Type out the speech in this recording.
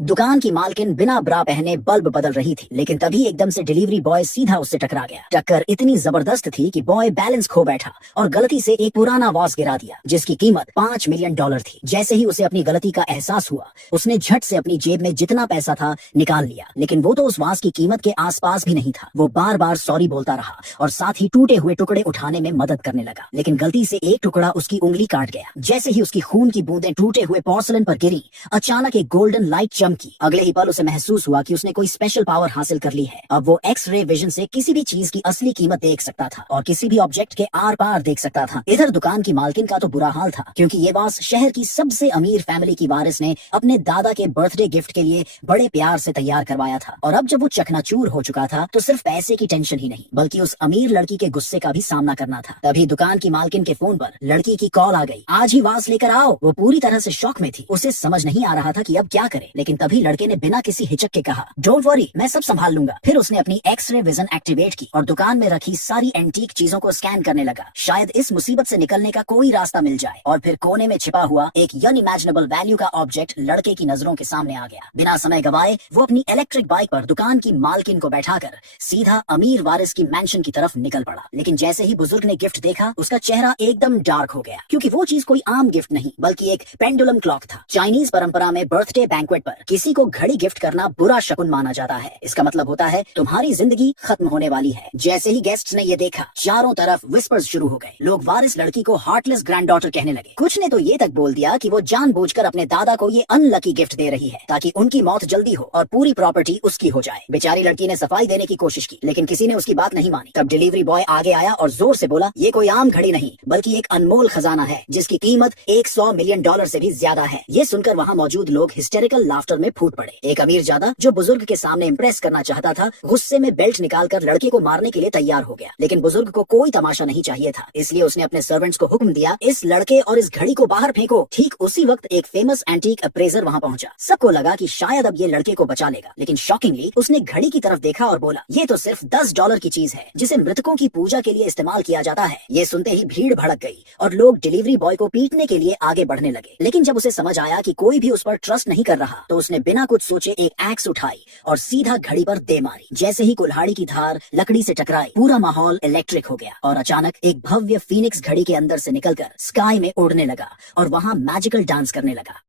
दुकान की मालकिन बिना ब्रा पहने बल्ब बदल रही थी, लेकिन तभी एकदम से डिलीवरी बॉय सीधा उससे टकरा गया। टक्कर इतनी जबरदस्त थी कि बॉय बैलेंस खो बैठा और गलती से एक पुराना वॉच गिरा दिया जिसकी कीमत $5 मिलियन थी। जैसे ही उसे अपनी गलती का एहसास हुआ, उसने झट से अपनी जेब में जितना पैसा था निकाल लिया, लेकिन वो तो उस वॉच की कीमत के आसपास भी नहीं था। वो बार बार सॉरी बोलता रहा और साथ ही टूटे हुए टुकड़े उठाने में मदद करने लगा, लेकिन गलती से एक टुकड़ा उसकी उंगली काट गया। जैसे ही उसकी खून की बूंदें टूटे हुए पोर्सलन पर गिरी, अचानक एक गोल्डन लाइट चमकी। अगले ही पल उसे महसूस हुआ कि उसने कोई स्पेशल पावर हासिल कर ली है। अब वो एक्स-रे विजन से किसी भी चीज की असली कीमत देख सकता था और किसी भी ऑब्जेक्ट के आर पार देख सकता था। इधर दुकान की मालकिन का तो बुरा हाल था, क्योंकि ये वॉच शहर की सबसे अमीर फैमिली की वारिस ने अपने दादा के बर्थडे गिफ्ट के लिए बड़े प्यार से तैयार करवाया था। और अब जब वो चकनाचूर हो चुका था तो सिर्फ पैसे की टेंशन ही नहीं, बल्कि उस अमीर लड़की के गुस्से का भी सामना करना था। तभी दुकान की मालकिन के फोन पर लड़की की कॉल आ गई। आज ही वॉच लेकर आओ। वो पूरी तरह से शॉक में थी। उसे समझ नहीं आ रहा था कि अब क्या करे, लेकिन तभी लड़के ने बिना किसी हिचक के कहा, डोंट वरी, मैं सब संभाल लूंगा। फिर उसने अपनी एक्स-रे विजन एक्टिवेट की और दुकान में रखी सारी एंटीक चीजों को स्कैन करने लगा। शायद इस मुसीबत से निकलने का कोई रास्ता मिल जाए। और फिर कोने में छिपा हुआ एक अनइमेजिनेबल वैल्यू का ऑब्जेक्ट लड़के की नजरों के सामने आ गया। बिना समय गवाए वो अपनी इलेक्ट्रिक बाइक पर दुकान की मालकिन को बैठाकर सीधा अमीर वारिस की मैंशन की तरफ निकल पड़ा। लेकिन जैसे ही बुजुर्ग ने गिफ्ट देखा, उसका चेहरा एकदम डार्क हो गया, क्योंकि वो चीज कोई आम गिफ्ट नहीं बल्कि एक पेंडुलम क्लॉक था। चाइनीज परंपरा में बर्थडे बैंक्वेट पर किसी को घड़ी गिफ्ट करना बुरा शकुन माना जाता है। इसका मतलब होता है तुम्हारी जिंदगी खत्म होने वाली है। जैसे ही गेस्ट्स ने ये देखा, चारों तरफ विस्पर्स शुरू हो गए। लोग वारिस लड़की को हार्टलेस ग्रैंडडॉटर कहने लगे। कुछ ने तो ये तक बोल दिया कि वो जानबूझकर अपने दादा को ये अनलकी गिफ्ट दे रही है ताकि उनकी मौत जल्दी हो और पूरी प्रॉपर्टी उसकी हो जाए। बेचारी लड़की ने सफाई देने की कोशिश की, लेकिन किसी ने उसकी बात नहीं मानी। तब डिलीवरी बॉय आगे आया और जोर से बोला, ये कोई आम घड़ी नहीं बल्कि एक अनमोल खजाना है जिसकी कीमत $100 मिलियन से भी ज्यादा है। ये सुनकर वहाँ मौजूद लोग हिस्टेरिकल लाफ्टर में फूट पड़े। एक अमीर ज्यादा जो बुजुर्ग के सामने इम्प्रेस करना चाहता था, गुस्से में बेल्ट निकालकर लड़के को मारने के लिए तैयार हो गया। लेकिन बुजुर्ग को कोई तमाशा नहीं चाहिए था, इसलिए उसने अपने सर्वेंट्स को हुक्म दिया, इस लड़के और इस घड़ी को बाहर फेंको। ठीक उसी वक्त एक फेमस एंटीक अप्रेजर वहाँ पहुंचा। सबको लगा कि शायद अब ये लड़के को बचा लेगा, लेकिन शॉकिंगली उसने घड़ी की तरफ देखा और बोला, ये तो सिर्फ $10 की चीज है जिसे मृतकों की पूजा के लिए इस्तेमाल किया जाता है। ये सुनते ही भीड़ भड़क गई और लोग डिलीवरी बॉय को पीटने के लिए आगे बढ़ने लगे। लेकिन जब उसे समझ आया कि कोई भी उस पर ट्रस्ट नहीं कर रहा, तो उसने बिना कुछ सोचे एक एक्स उठाई और सीधा घड़ी पर दे मारी। जैसे ही कुल्हाड़ी की धार लकड़ी से टकराई, पूरा माहौल इलेक्ट्रिक हो गया और अचानक एक भव्य फीनिक्स घड़ी के अंदर से निकलकर स्काई में उड़ने लगा और वहाँ मैजिकल डांस करने लगा।